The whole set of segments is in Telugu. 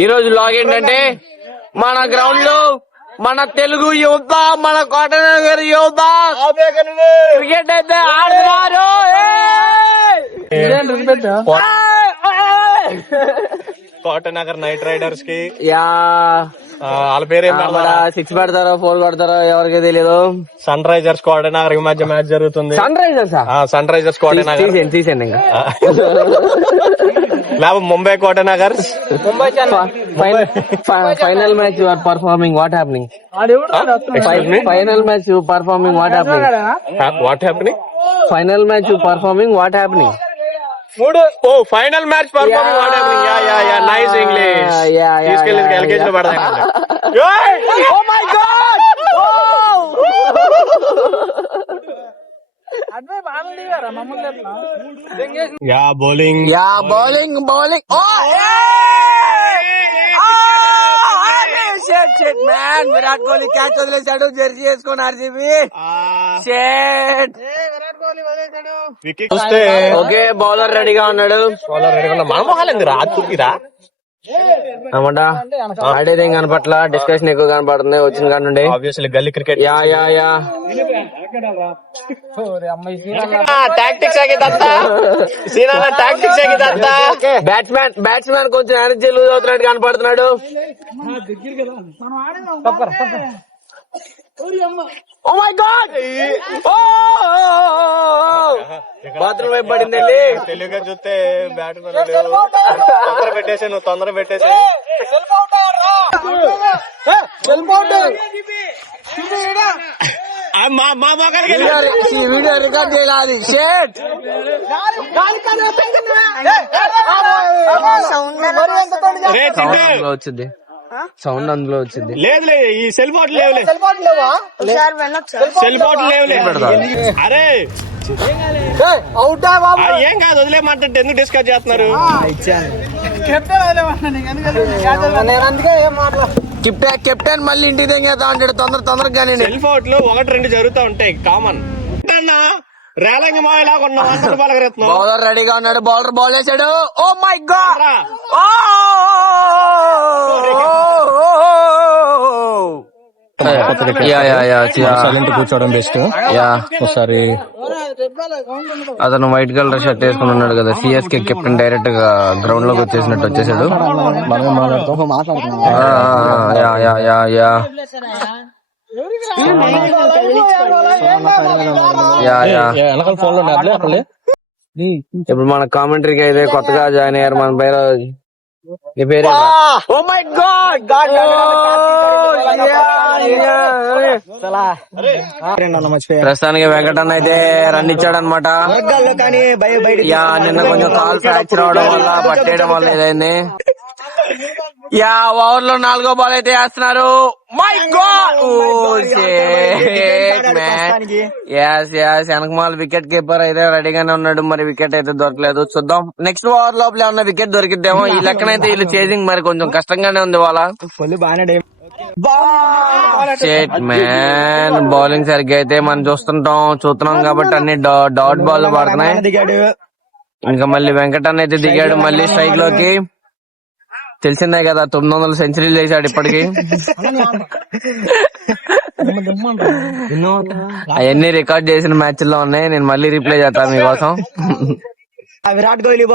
ఈ రోజు లాగ్ ఏంటంటే మన గ్రౌండ్ లో మన తెలుగు యువత, మన కోటనగర్ యువత క్రికెట్ అయితే ఆడుతున్నారు. కోటనగర్ నైట్ రైడర్స్ కి వాళ్ళ పేరు సిక్స్ పెడతారో 4 కొడతారో ఎవరికి తెలియదు. సన్ రైజర్స్ కోటనగర్ ఈ మధ్య మ్యాచ్ జరుగుతుంది. సన్ రైజర్స్ కోటనగర్ తీసేయండి ఇంకా. లేకపోతే Mumbai Kotanagar final match you are performing. What happening? Final match you performing. What happening? What happening? Final match you performing. What happening? Final match performing. What happening? Ya nice English. తీసుకెళ్ళి ఎల్కేజీ లో పడతాయి. Oh my god! Ya bowling. Virat Kohli catch వదిలేశాడు. జెర్సీ వేసుకొని ఆర్సీబీ. ఓకే, బౌలర్ రెడీగా ఉన్నాడు. అన్నమాట ఆడేదేం కనపట్ల, డిస్కషన్ ఎక్కువ కనపడుతుంది వచ్చిన కాడ నుండి. గల్లీ క్రికెట్. బ్యాట్స్మెన్ కొంచెం ఎనర్జీ లూజ్ అవుతున్నట్టు కనపడుతున్నాడు. ఓ మై గాడ్! బాత్రూమ్ వైపు పడింది. తెలుగుగా చూస్తే బ్యాట్ పెట్టేసి నువ్వు తొందర పెట్టేసి వీడియో రికార్డ్ చేయాలి. షేట్ వచ్చింది, సౌండ్ అందులో వచ్చింది. లేదు ఈ సెల్ బాటిల్ లేవులే. సెల్ బాటిల్ లేవులే. అరే ఏం కాదు, వదిలేమంటే ఎందుకు డిస్కస్ చేస్తున్నారు? కెప్టెన్ మళ్ళీ ఇంటికి తెగేద్దా అంటాడు తొందరగా. సెల్ఫ్ అవుట్ లో 1-2 జరుగుతూ ఉంటాయి కామన్. రేలంగి మాయలాగా ఉన్న బౌలర్ రెడీగా ఉన్నాడు. బౌలర్ బాల్ వేసాడు. Oh my god! కూర్చోవడం బెస్ట్. ఒకసారి అతను వైట్ కలర్ షర్ట్ వేసుకుని ఉన్నాడు కదా, సిఎస్కే కెప్టెన్. డైరెక్ట్ గా గ్రౌండ్ లోకి వచ్చేసినట్టు వచ్చేసాడు. ఇప్పుడు మన కామెంటరీకి అయితే కొత్తగా జాయిన్ అయ్యారు మన పేరు. నీ పేరు? Oh my god! ప్రస్తుతానికి వెంకటన్న అయితే రన్ ఇచ్చాడు అనమాట. నిన్న కొంచెం కాల్ ఫ్రాక్చర్ అవడం వల్ల పట్టేయడం వల్ల ఇదైంది. ఓవర్ లో 4వ బాల్ అయితే వేస్తున్నారు. My god! వెనకమాల వికెట్ కీపర్ అయితే రెడీగానే ఉన్నాడు. మరి వికెట్ అయితే దొరకలేదు. చూద్దాం నెక్స్ట్ ఓవర్ లోపల ఏమన్నా వికెట్ దొరికిద్దేమో. ఈ లెక్కనైతే వీళ్ళు చేసింగ్ మరి కొంచెం కష్టంగానే ఉంది వాళ్ళ. షేట్ మ్యాన్, బౌలింగ్ సరిగ్గా అయితే మనం చూస్తున్నాం కాబట్టి అన్ని డాట్ బాల్ పడుతున్నాయి. ఇంకా మళ్ళీ వెంకటన్న అయితే దిగాడు మళ్ళీ స్ట్రైక్ లోకి. తెలిసిందే కదా, 900 సెంచరీలు చేశాడు ఇప్పటికి. అవన్నీ రికార్డ్ చేసిన మ్యాచ్ లో ఉన్నాయి. నేను మళ్ళీ రిప్లై చేస్తాను మీకోసం. విరాట్ కోహ్లీ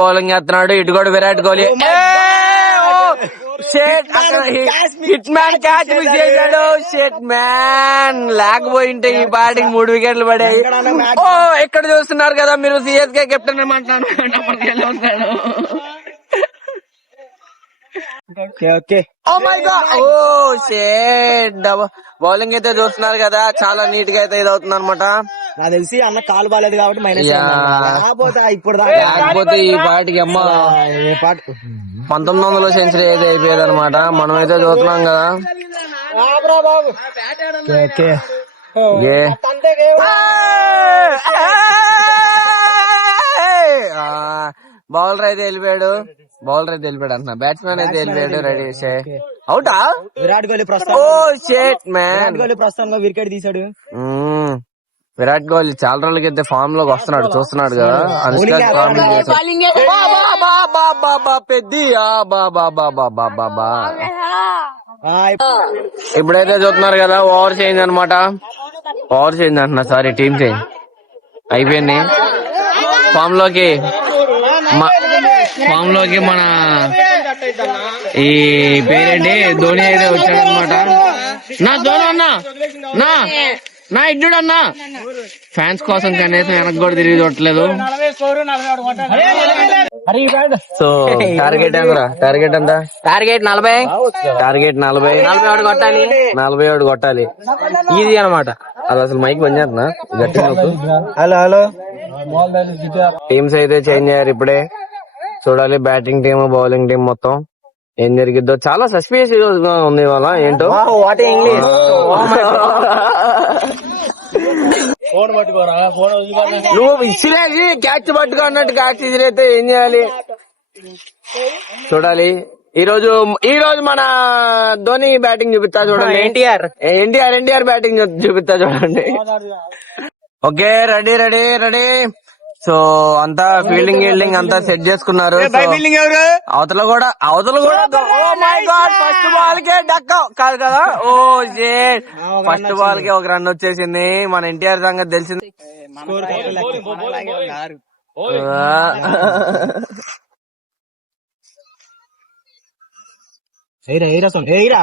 బౌలింగ్ చేస్తున్నాడు. ఇటు కూడా Virat Kohli. Hit man catch miss చేశాడు. షేట్ మ్యాన్ లేకపోయింటే ఈ బ్యాటింగ్ 3 వికెట్లు పడాయి. ఎక్కడ చూస్తున్నారు కదా మీరు, సిఎస్కే కెప్టెన్ ఏమంటున్నాను. బౌలింగ్ అయితే చూస్తున్నారు కదా, చాలా నీట్ గా అయితే ఇదవుతుంది అనమాట. నాకు తెలిసి అన్న కాలు బాలేదు కాబట్టి ఇప్పుడు లేకపోతే ఈ పాటికి అమ్మ 1900 సెంచరీ అయితే అయిపోయేది అనమాట. మనం అయితే చూస్తున్నాం కదా. బౌలర్ అయితే వెళ్ళిపోయాడు. అంటున్నా, బ్యాట్స్మెన్ అయితే వెళ్ళిపోయాడు. రెడీ అవుటా? విరాట్ కోహ్లీ ప్రస్తుతంగా వికెట్ తీసాడు. విరాట్ కోహ్లీ చాలా రోజులకి అయితే ఫామ్ లోకి వస్తున్నాడు, చూస్తున్నాడు కదా. అనుష్క పెద్ది బాబా. ఇప్పుడైతే చూస్తున్నారు కదా ఓవర్ చేంజ్ అనమాట. ఓవర్ చేంజ్ అంటున్నా, సారీ టీమ్ చేంజ్ అయిపోయింది. ఫామ్ లోకి మన ఈ పేరేంటి ధోని అయితే వచ్చాడనమాట. నా ధోని అన్నా నా ఇడ్డు అన్నా ఫ్యాన్స్ కోసం కనీసం వెనక్కి కూడా తిరిగి చూడట్లేదు. సో టార్గెట్ ఎంత? టార్గెట్ 40 కొట్టాలి. 41 కొట్టాలి. ఈజీ అనమాట. అది అసలు మైక్ పని చేస్తున్నా గట్టిగా. హలో టీమ్స్ అయితే చేంజ్ అయ్యారు ఇప్పుడే. చూడాలి బ్యాటింగ్ టీమ్ బౌలింగ్ టీం మొత్తం ఏం జరిగిద్దో. చాలా సస్పిషియస్ గా ఉంది ఇవాళ. ఏంటో నువ్వు ఇచ్చిరేసి క్యాచ్ పట్టుకో అన్నట్టు క్యాచ్ ఇచ్చిరైతే ఏం చేయాలి చూడాలి. ఈ రోజు మన ధోని బ్యాటింగ్ చూపిస్తా చూడండి. ఎన్టీఆర్ బ్యాటింగ్ చూపిస్తా చూడండి. Okay ready. సో అంతా ఫీల్డింగ్ అంతా సెట్ చేసుకున్నారు. అవతల కూడా oh my god, first ball కే డక్క కాదు కదా. ఓ షేట్, ఫస్ట్ బాల్ కే ఒక రన్ వచ్చేసింది. మన ఎన్టీఆర్ సంగతి తెలిసింది.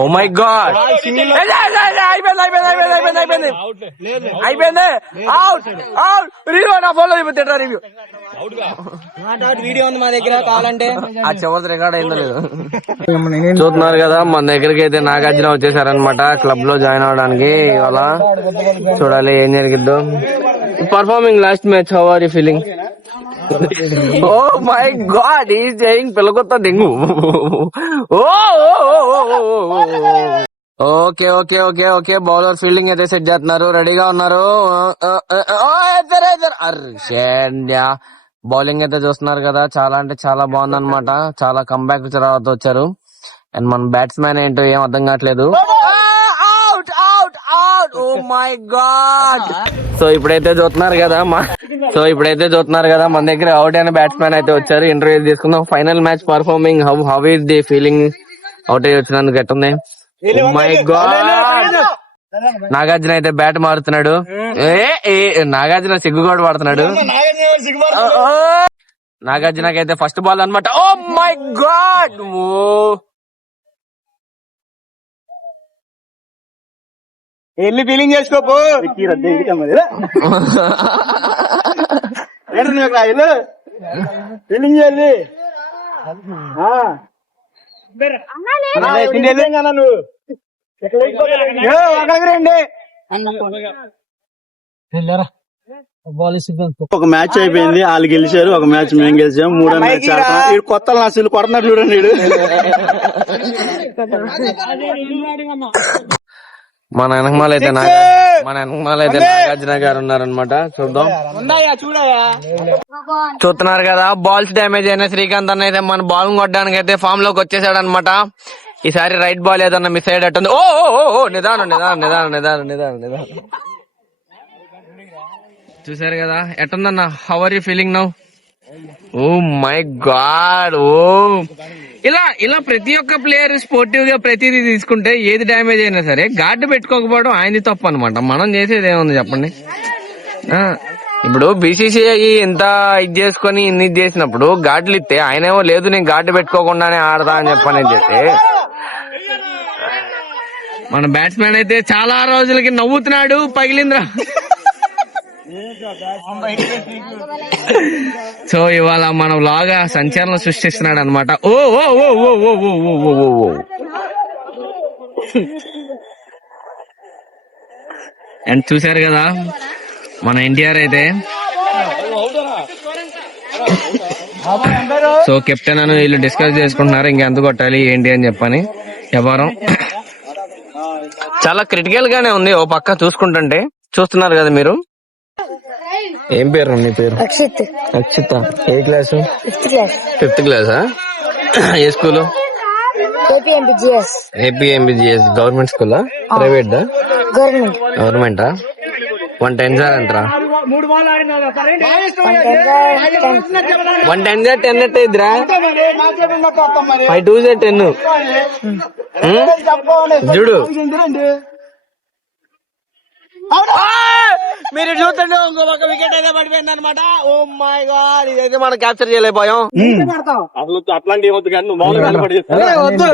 ఓ మై గాడ్, అయిపోయింది. అవుట్. రివ్యూ నా ఫోన్ లో చూపిస్తా. రివ్యూ వీడియో ఉంది మా దగ్గర, కావాలంటే ఆ చివరి రికార్డ్ అయిందో లేదు. చూస్తున్నారు కదా మన దగ్గరికి అయితే నాగార్జున వచ్చేసారనమాట క్లబ్ లో జాయిన్ అవడానికి. ఇవాళ చూడాలి ఏం జరిగిద్దో. Performing last match, how are you feeling? Oh my god, ఈ చేయింగ్ పిల్లకొత్త దింగు. ఓకే బౌలర్ ఫీల్డింగ్ అయితే సెట్ చేస్తున్నారు. రెడీగా ఉన్నారు. బౌలింగ్ అయితే చూస్తున్నారు కదా, చాలా అంటే చాలా బాగుంది అనమాట. చాలా కంబ్యాక్ తర్వాత వచ్చారు. అండ్ మన బ్యాట్స్మెన్ ఏంటో ఏం అర్థం కావట్లేదు. ఓ మై గాడ్. సో ఇప్పుడైతే చూస్తున్నారు కదా మన దగ్గర అవుట్ అయిన బ్యాట్స్మెన్ అయితే వచ్చారు. ఇంటర్వ్యూ తీసుకుందాం. Final match performing, how is the feeling? Out అయ్యి వచ్చినందుకు ఎట్టుంది? ఓ మై గాడ్. నాగార్జున అయితే బ్యాట్ మారుతున్నాడు. నాగార్జున సిగ్గు కూడా పడుతున్నాడు. నాగార్జునకైతే ఫస్ట్ బాల్ అనమాట. Oh my god. వెళ్ళి ఫీలింగ్ చేసుకోపో. ఫీలింగ్ చేయాలి. నువ్వు ఒక మ్యాచ్ అయిపోయింది, వాళ్ళు గెలిచారు. ఒక మ్యాచ్ మేము గెలిచాం. 3వ మ్యాచ్ ఆడతాం. కొత్త నాసులు కొడుతున్నారు చూడండి. మన వెనకమాలైతే నాగార్జున గారు ఉన్నారనమాట. చూద్దాం. చూస్తున్నారు కదా బాల్స్ డ్యామేజ్ అయిన శ్రీకాంత్ అన్న అయితే మన బాల్ కొట్టడానికి అయితే ఫామ్ లోకి వచ్చేసాడు అనమాట. ఈసారి రైట్ బాల్ ఏదన్నా మిస్ అయ్యేటట్టుంది. ఓ నిదానం. చూసారు కదా ఎట్టుందన్న? How are you feeling now? Oh my god. ఇలా ప్రతి ఒక్క ప్లేయర్ స్పోర్టివ్ గా ప్రతిదీ తీసుకుంటే ఏది డ్యామేజ్ అయినా సరే గార్డు పెట్టుకోకపోవడం ఆయనది తప్పు అనమాట. మనం చేసేది ఏముంది చెప్పండి. ఇప్పుడు బీసీసీఐ ఇంత ఇది చేసుకుని ఇన్ని చేసినప్పుడు గార్డులు ఇస్తే ఆయనేమో లేదు నేను గార్డు పెట్టుకోకుండానే ఆడతా అని చెప్పని చెప్తే, మన బ్యాట్స్మెన్ అయితే చాలా రోజులకి నవ్వుతున్నాడు. పగిలింద్రా. సో ఇవాళ మనం లాగా సంచలనం సృష్టిస్తున్నాడు అనమాట. ఓ అండ్ చూసారు కదా మన ఎన్టీఆర్ అయితే. సో కెప్టెన్ అని వీళ్ళు డిస్కస్ చేసుకుంటున్నారు ఇంకెంత కొట్టాలి ఏంటి అని చెప్పని. వ్యవహారం చాలా క్రిటికల్ గానే ఉంది ఓ పక్క చూసుకుంటుంటే. చూస్తున్నారు కదా మీరు. ఏం పేరు నీ పేరు? అక్షిత. ఏ క్లాసు? 5th క్లాసా? ఏ స్కూల్? ఏపీఎంబిజిఎస్. గవర్నమెంట్ స్కూలా ప్రైవేట్ దా? గవర్నమెంటా? 110 సార్ అంటారా? 110 10 ఎట్ ఇద్దరా 5 2 10 చూడు మీరు చూస్తుంటే ఇంకొక వికెట్ అయితే పడిపోయింది అనమాట. ఓ మై గాడ్, ఇదైతే మనం క్యాప్చర్ చేయలేకపోయాం. అసలు అట్లాంటి ఏమవుతుంది కానీ నువ్వు మామూలుగా నిలబడి చేస్తావు. వద్దు